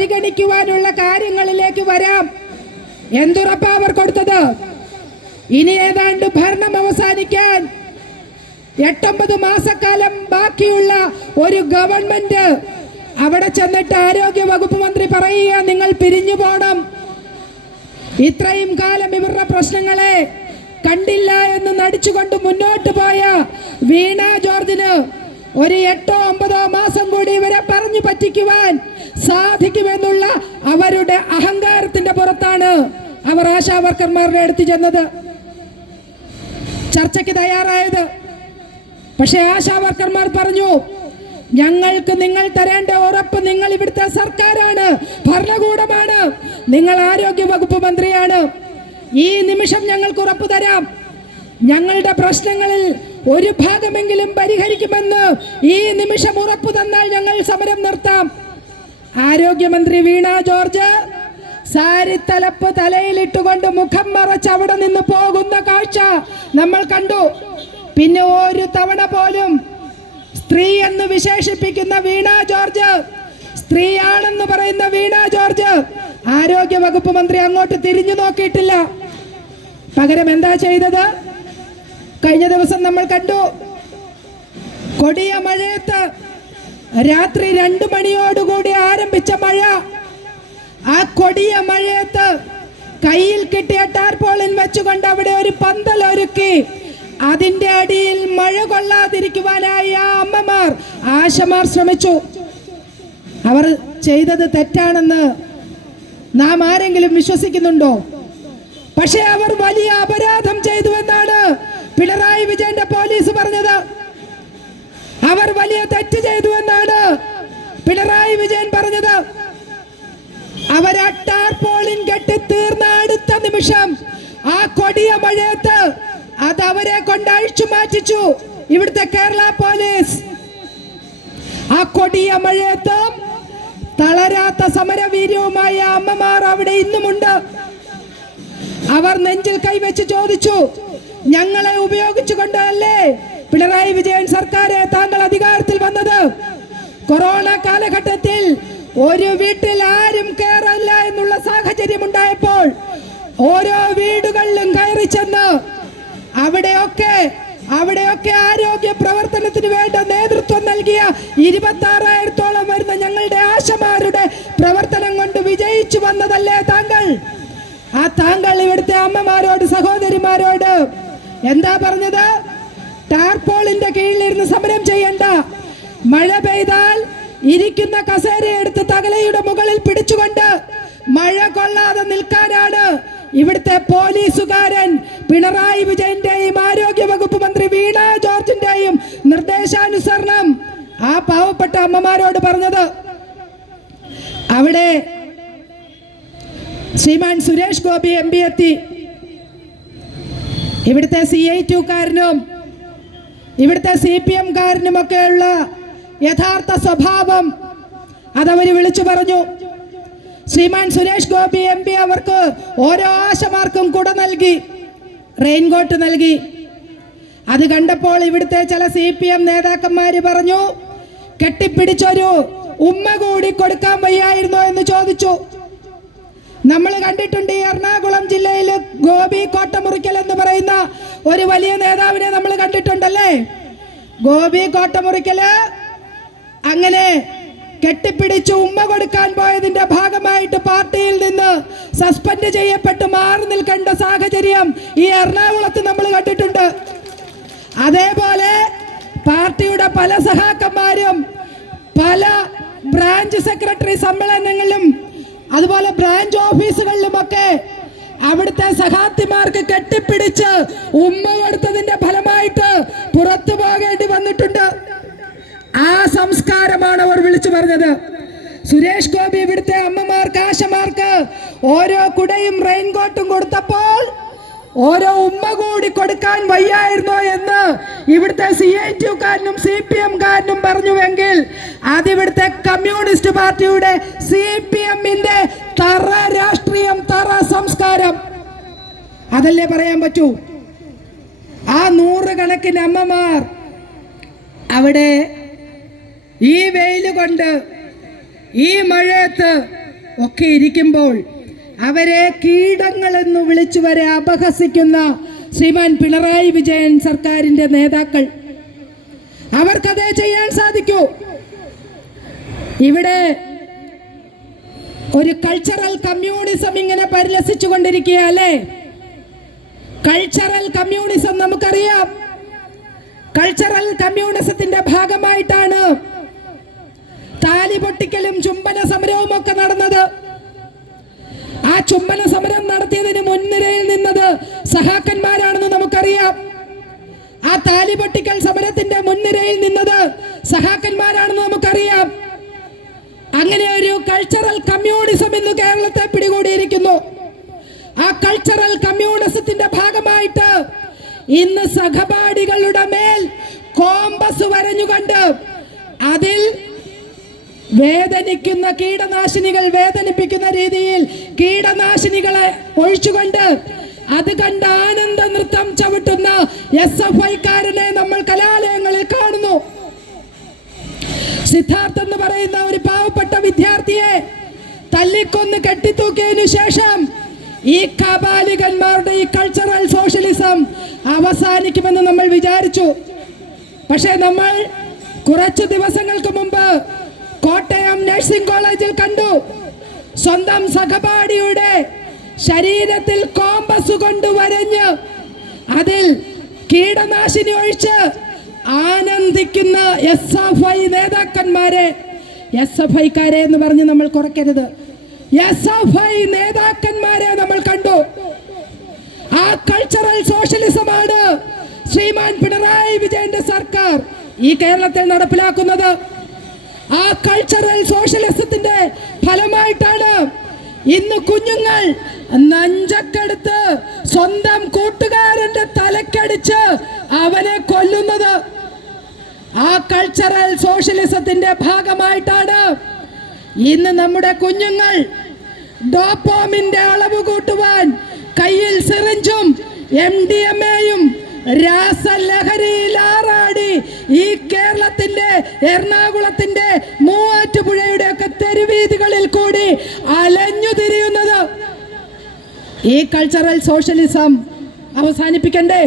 പരിഗണിക്കുവാനുള്ള കാര്യങ്ങളിലേക്ക് വരാം. എന്തുറപ്പാ അവർ കൊടുത്തത്? ഇനി ഏതാണ്ട് ഭരണം അവസാനിക്കാൻ 8-9 മാസക്കാലം ബാക്കിയുള്ള ഒരു ഗവൺമെന്റ് അവിടെ ചെന്നിട്ട് ആരോഗ്യ വകുപ്പ് മന്ത്രി പറയുക, നിങ്ങൾ പിരിഞ്ഞു പോണം. ഇത്രയും കാലം ഇവരുടെ പ്രശ്നങ്ങളെ കണ്ടില്ല എന്ന് നടിച്ചുകൊണ്ട് മുന്നോട്ട് പോയ വീണ ജോർജിന് ഒരു 8-9 മാസം കൂടി ഇവരെ പറഞ്ഞു പറ്റിക്കുവാൻ സാധിക്കുമെന്നുള്ള അവരുടെ അഹങ്കാരത്തിന്റെ പുറത്താണ് അവർ ആശാവർക്കർമാരുടെ അടുത്ത് ചെന്നത്, ചർച്ചയ്ക്ക് തയ്യാറായത്. പക്ഷെ ആശാവർക്കർമാർ പറഞ്ഞു, ഞങ്ങൾക്ക് നിങ്ങൾ തരേണ്ട ഉറപ്പ്, നിങ്ങൾ ഇവിടുത്തെ സർക്കാരാണ്, ഭരണകൂടമാണ്, നിങ്ങൾ ആരോഗ്യ വകുപ്പ് മന്ത്രിയാണ്. ഈ നിമിഷം ഞങ്ങൾക്ക് ഉറപ്പ് തരാം, ഞങ്ങളുടെ പ്രശ്നങ്ങളിൽ ഒരു ഭാഗമെങ്കിലും പരിഹരിക്കുമെന്ന് ഈ നിമിഷം ഉറപ്പ് തന്നാൽ ഞങ്ങൾ സമരം നിർത്താം. ആരോഗ്യമന്ത്രി വീണ ജോർജ് സാരി തലപ്പ് തലയിലിട്ടുകൊണ്ട് മുഖം മറച്ച് അവിടെ നിന്ന് പോകുന്ന കാഴ്ച നമ്മൾ കണ്ടു. പിന്നെ ഒരു തവണ പോലും സ്ത്രീ എന്ന് വിശേഷിപ്പിക്കുന്ന വീണ ജോർജ്, സ്ത്രീയാണെന്ന് പറയുന്ന വീണ ജോർജ് ആരോഗ്യ വകുപ്പ് മന്ത്രി അങ്ങോട്ട് തിരിഞ്ഞു നോക്കിയിട്ടില്ല. പകരം എന്താ ചെയ്തത്? കഴിഞ്ഞ ദിവസം നമ്മൾ കണ്ടു, കൊടിയ മഴയത്ത് രാത്രി 2 മണിയോടുകൂടി ആരംഭിച്ച മഴ, ആ കൊടിയ മഴയത്ത് കയ്യിൽ കിട്ടിയ ടാർപോളിൻ വെച്ചുകൊണ്ട് അവിടെ ഒരു പന്തൽ ഒരുക്കി അതിന്റെ അടിയിൽ മഴ കൊള്ളാതിരിക്കുവാനായി ആ അമ്മമാർ, ആശമാർ ശ്രമിച്ചു. അവർ ചെയ്തത് തെറ്റാണെന്ന് നാം ആരെങ്കിലും വിശ്വസിക്കുന്നുണ്ടോ? പക്ഷെ അവർ വലിയ അപരാധം ചെയ്തു എന്നാണ് പിണറായി വിജയന്റെ പോലീസ് പറഞ്ഞത്. അവർ വലിയ തെറ്റ് ചെയ്തു എന്നാണ് പിണറായി വിജയൻ പറഞ്ഞത്. അവർ ആ ടാർപോളിൻ കെട്ടി തീർന്ന അടുത്ത നിമിഷം ആ കൊടിയ മഴയത്ത് അത് അവരെ കൊണ്ട് അഴിച്ചു മാറ്റിച്ചു ഇവിടുത്തെ കേരള പോലീസ്. ആ കൊടിയ മഴയത്ത് തളരാത്ത സമരവീര്യവുമായ അമ്മമാർ അവിടെ ഇന്നുമുണ്ട്. അവർ നെഞ്ചിൽ കൈവച്ച് ചോദിച്ചു, ഞങ്ങളെ ഉപയോഗിച്ചുകൊണ്ടല്ലേ പിണറായി വിജയൻ സർക്കാരെ താങ്കൾ അധികാരത്തിൽ വന്നത്? കൊറോണ കാലഘട്ടത്തിൽ ഒരു വീട്ടിൽ ആരും കയറില്ല എന്നുള്ള സാഹചര്യം ഉണ്ടായപ്പോൾ ഓരോ വീടുകളിലും കയറി ചെന്ന് അവിടെയൊക്കെ ആരോഗ്യ പ്രവർത്തനത്തിന് വേണ്ട നേതൃത്വം നൽകിയ 26,000-ഓളം വരുന്ന ഞങ്ങളുടെ ആശമാരുടെ പ്രവർത്തനം കൊണ്ട് വിജയിച്ചു വന്നതല്ലേ താങ്കൾ? ആ താങ്കൾ ഇവിടുത്തെ അമ്മമാരോട്, സഹോദരിമാരോട് എന്താ പറഞ്ഞത്? ടാർപോളിന്റെ കീഴിലിരുന്ന് സമരം ചെയ്യണ്ട, മഴ പെയ്താൽ ഇരിക്കുന്ന കസേര എടുത്ത് തകലയുടെ മുകളിൽ പിടിച്ചുകൊണ്ട് മഴ കൊള്ളാതെ നിൽക്കാനാണ് ഇവിടുത്തെ പോലീസുകാരൻ പിണറായി വിജയന്റെയും ആരോഗ്യ വകുപ്പ് മന്ത്രി വീണ ജോർജിന്റെയും നിർദ്ദേശാനുസരണം ആ പാവപ്പെട്ട അമ്മമാരോട് പറഞ്ഞത്. അവിടെ ശ്രീമാൻ സുരേഷ് ഗോപി MP എത്തി. ഇവിടുത്തെ CI2-കാരനും ഇവിടുത്തെ CPM-കാരനുമൊക്കെയുള്ള യഥാർത്ഥ സ്വഭാവം അതവര് വിളിച്ചു പറഞ്ഞു. ശ്രീമാൻ സുരേഷ് ഗോപി MP അവർക്ക് ഓരോ ആശമാർക്കും കുട നൽകി, റെയിൻകോട്ട് നൽകി. അത് കണ്ടപ്പോൾ ഇവിടുത്തെ ചില CPM നേതാക്കന്മാര് പറഞ്ഞു, കെട്ടിപ്പിടിച്ചൊരു ഉമ്മ കൂടി കൊടുക്കാൻ വയ്യായിരുന്നോ എന്ന് ചോദിച്ചു. നമ്മൾ കണ്ടിട്ടുണ്ട് ഈ എറണാകുളം ജില്ലയിൽ ഗോപി കോട്ടമുറിക്കൽ എന്ന് പറയുന്ന ഒരു വലിയ നേതാവിനെ നമ്മൾ കണ്ടിട്ടുണ്ടല്ലേ. ഗോപി കോട്ടമുറിക്കല് അങ്ങനെ കെട്ടിപ്പിടിച്ച് ഉമ്മ കൊടുക്കാൻ പോയതിന്റെ ഭാഗമായിട്ട് പാർട്ടിയിൽ നിന്ന് സസ്പെൻഡ് ചെയ്യപ്പെട്ട് മാറി നിൽക്കേണ്ട സാഹചര്യം ഈ എറണാകുളത്ത് നമ്മൾ കണ്ടിട്ടുണ്ട്. അതേപോലെ പാർട്ടിയുടെ പല സഹാക്കന്മാരും പല ബ്രാഞ്ച് സെക്രട്ടറി സമ്മേളനങ്ങളിലും അതുപോലെ ബ്രാഞ്ച് ഓഫീസുകളിലുമൊക്കെ അവിടുത്തെ സഹാത്തിമാർക്ക് കെട്ടിപ്പിടിച്ച് ഉമ്മ കൊടുത്തതിന്റെ ഫലമായിട്ട് പുറത്തു പോകേണ്ടി വന്നിട്ടുണ്ട്. ആ സംസ്കാരമാണ് അവർ വിളിച്ചു പറഞ്ഞത്. സുരേഷ് ഗോപി ഇവിടുത്തെ അമ്മമാർക്ക്, ആശമാർക്ക് ഓരോ കുടയും റെയിൻകോട്ടും കൊടുത്തപ്പോൾ ഓരോ ഉമ്മ കൂടി കൊടുക്കാൻ വയ്യായിരുന്നോ എന്ന് ഇവിടുത്തെ CI2-കാരനും CPM-കാരനും പറഞ്ഞുവെങ്കിൽ അതിവിടുത്തെ കമ്മ്യൂണിസ്റ്റ് പാർട്ടിയുടെ CPM-ന്റെ തറ രാഷ്ട്രീയം, തറ സംസ്കാരം അതല്ലേ പറയാൻ പറ്റൂ. ആ 100 കണക്കിന് അമ്മമാർ അവിടെ ഈ വെയിൽ കൊണ്ട്, ഈ മഴയത്ത് ഒക്കെ ഇരിക്കുമ്പോൾ അവരെ കീടങ്ങളെന്ന് വിളിച്ചു വരെ അപഹസിക്കുന്ന ശ്രീമാൻ പിണറായി വിജയൻ സർക്കാരിന്റെ നേതാക്കൾ, അവർക്കതേ ചെയ്യാൻ സാധിക്കൂ. ഇവിടെ ഒരു കൾച്ചറൽ കമ്മ്യൂണിസം ഇങ്ങനെ പരിലസിച്ചു കൊണ്ടിരിക്കുക അല്ലേ? കൾച്ചറൽ കമ്മ്യൂണിസം നമുക്കറിയാം. കൾച്ചറൽ കമ്മ്യൂണിസത്തിന്റെ ഭാഗമായിട്ടാണ് താലി പൊട്ടിക്കലും ചുംബന സമരവും ഒക്കെ നടന്നത്. ആ ചുംബന സമരം നടത്തിയതിന് മുൻനിരയിൽ നിന്നത് സഹാക്കന്മാരാണെന്ന് നമുക്കറിയാം. ആ താലി പൊട്ടിക്കൽ സമരത്തിന്റെ മുൻനിരയിൽ നിന്നത് സഹാക്കന്മാരാണെന്ന് നമുക്കറിയാം. അങ്ങനെ ഒരു കൾച്ചറൽ കമ്മ്യൂണിസം ഇന്ന് കേരളത്തെ പിടികൂടിയിരിക്കുന്നു. ആ കൾച്ചറൽ കമ്മ്യൂണിസത്തിന്റെ ഭാഗമായിട്ട് ഇന്ന് സഹപാഠികളുടെ മേൽ കോമ്പസ് വരഞ്ഞുകൊണ്ട് അതിൽ വേദനിക്കുന്ന കീടനാശിനികൾ, വേദനിപ്പിക്കുന്ന രീതിയിൽ കീടനാശിനികളെ ഒഴിച്ചുകൊണ്ട് അത് കണ്ട് ആനന്ദ നൃത്തം ചവിട്ടുന്ന SFI-കാരനെ നമ്മൾ കലാലയങ്ങളിൽ കാണുന്നു. സിദ്ധാർത്ഥ് എന്ന് പറയുന്ന ഒരു പാവപ്പെട്ട വിദ്യാർത്ഥിയെ തല്ലിക്കൊന്ന് കെട്ടിത്തൂക്കിയതിനു ശേഷം ഈ കാബാലികന്മാരുടെ ഈ കൾച്ചറൽ സോഷ്യലിസം അവസാനിക്കുമെന്ന് നമ്മൾ വിചാരിച്ചു. പക്ഷേ നമ്മൾ കുറച്ച് ദിവസങ്ങൾക്ക് മുമ്പ് കോട്ടയം നഴ്സിംഗ് കോളേജിൽ കണ്ടു, സ്വന്തം സഹപാഠിയുടെ ശരീരത്തിൽ കോമ്പസ് കൊണ്ട് വരഞ്ഞ് അതിൽ കീടനാശിനി ഒഴിച്ച് ആനന്ദിക്കുന്ന SFI നേതാക്കന്മാരെ. SFI-കാരെ എന്ന് പറഞ്ഞ് നമ്മൾ കുറയ്ക്കരുത്. SFI നേതാക്കന്മാരെ നമ്മൾ കണ്ടു. ആ കൾച്ചറൽ സോഷ്യലിസമാണ് ശ്രീമാൻ പിണറായി വിജയന്റെ സർക്കാർ ഈ കേരളത്തിൽ നടപ്പിലാക്കുന്നത്. ആ കൾച്ചറൽ സോഷ്യലിസത്തിന്റെ ഫലമായിട്ടാണ് ഇന്ന് കുഞ്ഞുങ്ങൾ നഞ്ചക്കെടുത്ത് സ്വന്തം കൂട്ടുകാരന്റെ തലക്കടിച്ച് അവനെ കൊല്ലുന്നത്. ആ കൾച്ചറൽ സോഷ്യലിസത്തിന്റെ ഭാഗമായിട്ടാണ് ഇന്ന് നമ്മുടെ കുഞ്ഞുങ്ങൾ ഡോപാമിന്റെ അളവ് കൂട്ടുവാൻ കയ്യിൽ സിറിഞ്ചും MDMA-യും രാസലഹരിയിൽ ആറാടി ഈ കേരളത്തിന്റെ, എറണാകുളത്തിന്റെ, മൂവാറ്റുപുഴയുടെ ഒക്കെ തെരുവീതികളിൽ കൂടി അലഞ്ഞു തിരിയുന്നത്. ഈ കൾച്ചറൽ സോഷ്യലിസം അവസാനിപ്പിക്കണ്ടേ?